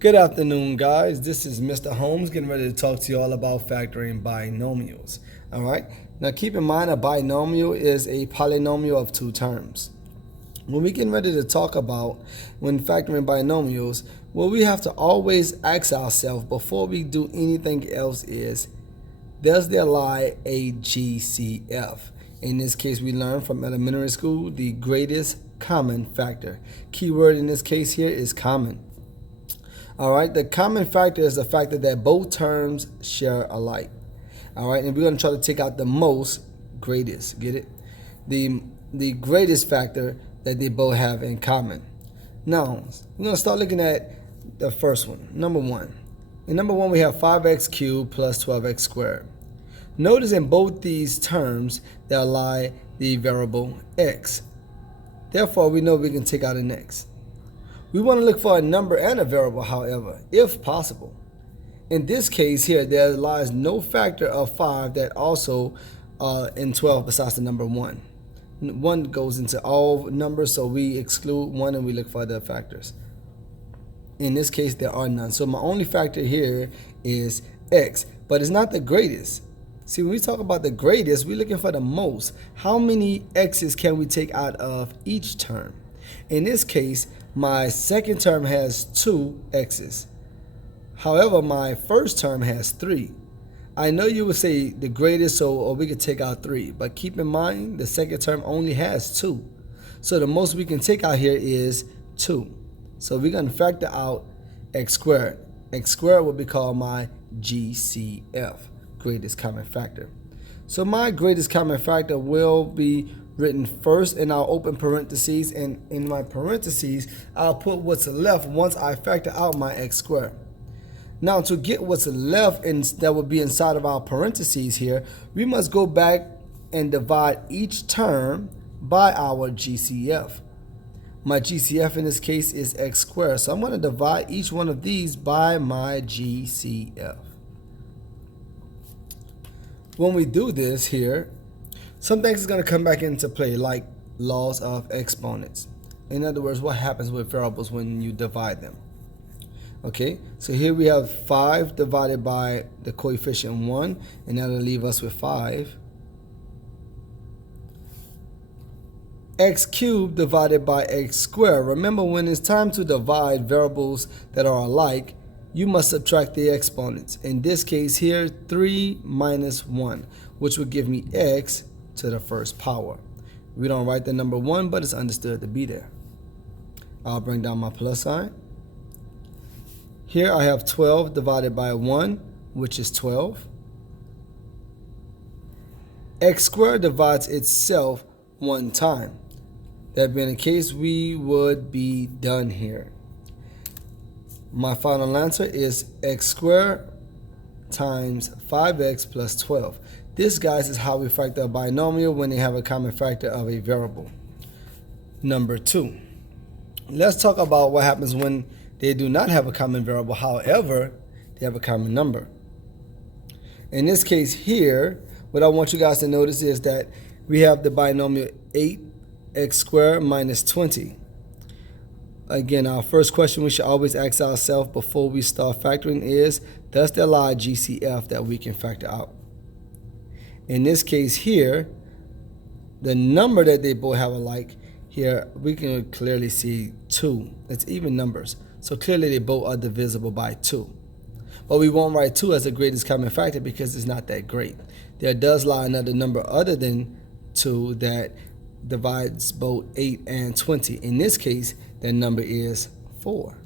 Good afternoon, guys. This is Mr. Holmes getting ready to talk to you all about factoring binomials. All right. Now, keep in mind a binomial is a polynomial of two terms. When we get ready to talk about when factoring binomials, what we have to always ask ourselves before we do anything else is, does there lie a GCF? In this case, we learned from elementary school the greatest common factor. Keyword in this case here is common. All right, the common factor is the factor that both terms share alike. All right, and we're going to try to take out the most greatest. Get it? The greatest factor that they both have in common. Now, we're going to start looking at the first one, number one. In number one, we have 5x cubed plus 12x squared. Notice in both these terms, there lie the variable x. Therefore, we know we can take out an x. We want to look for a number and a variable, however, if possible. In this case here, there lies no factor of 5 that also in 12 besides the number 1. 1 goes into all numbers, so we exclude 1 and we look for other factors. In this case, there are none. So my only factor here is x, but it's not the greatest. See, when we talk about the greatest, we're looking for the most. How many x's can we take out of each term? In this case, my second term has 2 x's. However, my first term has 3. I know you would say the greatest, or we could take out 3, but keep in mind the second term only has 2. So the most we can take out here is 2. So we're going to factor out x squared. X squared will be called my GCF, greatest common factor. So my greatest common factor will be written first in our open parentheses, and in my parentheses I'll put what's left once I factor out my x squared. Now, to get what's left that will be inside of our parentheses here, we must go back and divide each term by our GCF. My GCF in this case is x squared, so I'm going to divide each one of these by my GCF. When we do this here, some things is going to come back into play, like laws of exponents. In other words, what happens with variables when you divide them. Okay, so here we have 5 divided by the coefficient 1, and that'll leave us with 5. X cubed divided by x squared. Remember, when it's time to divide variables that are alike, you must subtract the exponents. In this case here, 3 minus 1, which would give me x to the first power. We don't write the number 1, but it's understood to be there. I'll bring down my plus sign. Here I have 12 divided by 1, which is 12. X squared divides itself one time. That being the case, we would be done here. My final answer is x squared times 5x plus 12. This, guys, is how we factor a binomial when they have a common factor of a variable. Number 2. Let's talk about what happens when they do not have a common variable, however, they have a common number. In this case here, what I want you guys to notice is that we have the binomial 8x squared minus 20. Again, our first question we should always ask ourselves before we start factoring is, does there lie GCF that we can factor out? In this case here, the number that they both have alike, here we can clearly see 2. It's even numbers. So clearly they both are divisible by 2. But we won't write 2 as the greatest common factor because it's not that great. There does lie another number other than 2 that divides both 8 and 20. In this case, that number is 4.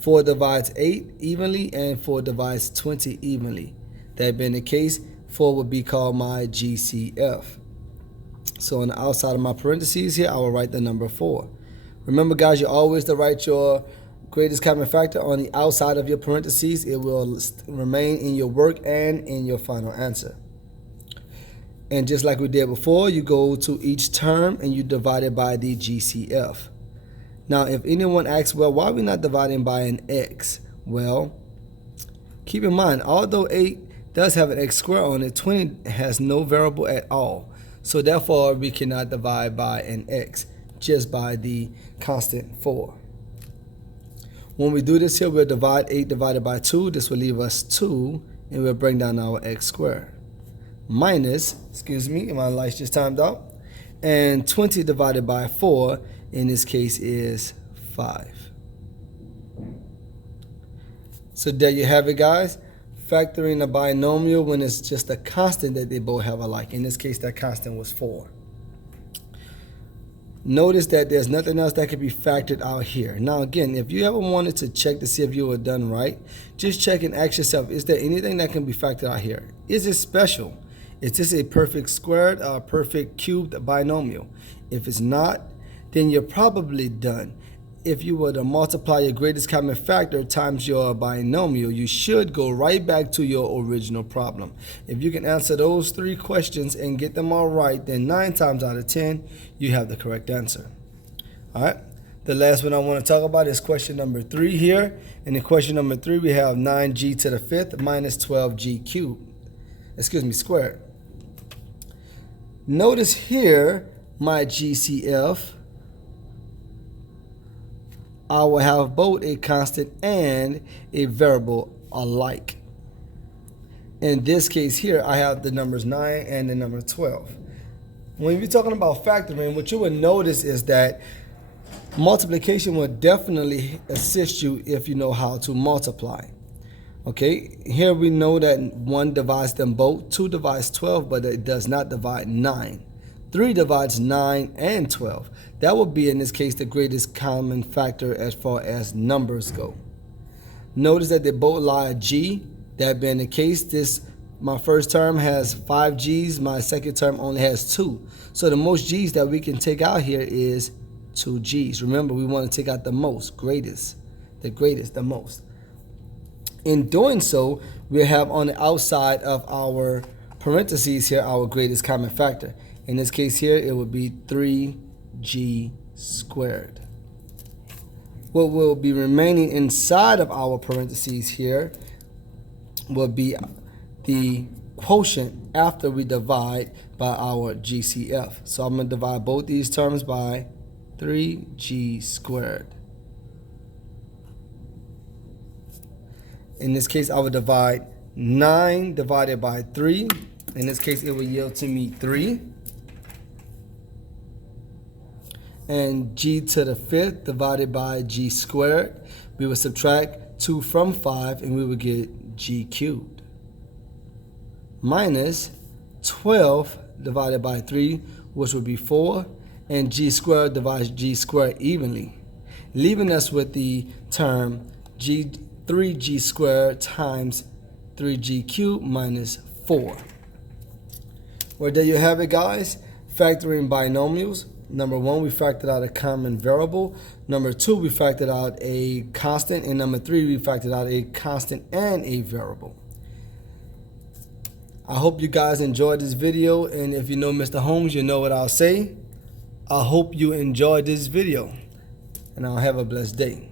4 divides 8 evenly and 4 divides 20 evenly. That being the case, 4 would be called my GCF. So on the outside of my parentheses here, I will write the number 4. Remember, guys, you always to write your greatest common factor on the outside of your parentheses. It will remain in your work and in your final answer. And just like we did before, you go to each term and you divide it by the GCF. Now, if anyone asks, well, why are we not dividing by an x? Well, keep in mind, although 8 does have an x squared on it, 20 has no variable at all. So therefore, we cannot divide by an x, just by the constant 4. When we do this here, we'll divide 8 divided by 2. This will leave us 2, and we'll bring down our x squared. Minus, excuse me, my lights just timed out. And 20 divided by 4, in this case, is 5. So there you have it, guys. Factoring a binomial when it's just a constant that they both have alike. In this case, that constant was 4. Notice that there's nothing else that can be factored out here. Now again, if you ever wanted to check to see if you were done right, just check and ask yourself, is there anything that can be factored out here? Is it special? Is this a perfect squared or a perfect cubed binomial? If it's not, then you're probably done. If you were to multiply your greatest common factor times your binomial, you should go right back to your original problem. If you can answer those 3 questions and get them all right, then 9 times out of 10, you have the correct answer. All right. The last one I want to talk about is question number 3 here. And in question number 3, we have 9g to the 5th minus 12g cubed. Squared. Notice here my GCF. I will have both a constant and a variable alike. In this case here, I have the numbers 9 and the number 12. When you're talking about factoring, what you would notice is that multiplication will definitely assist you if you know how to multiply. Okay, here we know that 1 divides them both, 2 divides 12, but it does not divide 9. 3 divides 9 and 12. That would be, in this case, the greatest common factor as far as numbers go. Notice that they both lie at g. That being the case, my first term has 5 g's, my second term only has 2. So the most g's that we can take out here is 2 g's. Remember, we want to take out the most, the most. In doing so, we have on the outside of our parentheses here our greatest common factor. In this case here, it would be 3g squared. What will be remaining inside of our parentheses here will be the quotient after we divide by our GCF. So I'm going to divide both these terms by 3g squared. In this case, I would divide 9 divided by 3. In this case, it will yield to me 3. And g to the 5th divided by g squared. We will subtract 2 from 5 and we will get g cubed. Minus 12 divided by 3, which would be 4. And g squared divides g squared evenly, leaving us with the term 3g squared times 3g cubed minus 4. Well, there you have it, guys. Factoring binomials. Number 1, we factored out a common variable. Number 2, we factored out a constant. And number 3, we factored out a constant and a variable. I hope you guys enjoyed this video. And if you know Mr. Holmes, you know what I'll say. I hope you enjoyed this video. And I'll have a blessed day.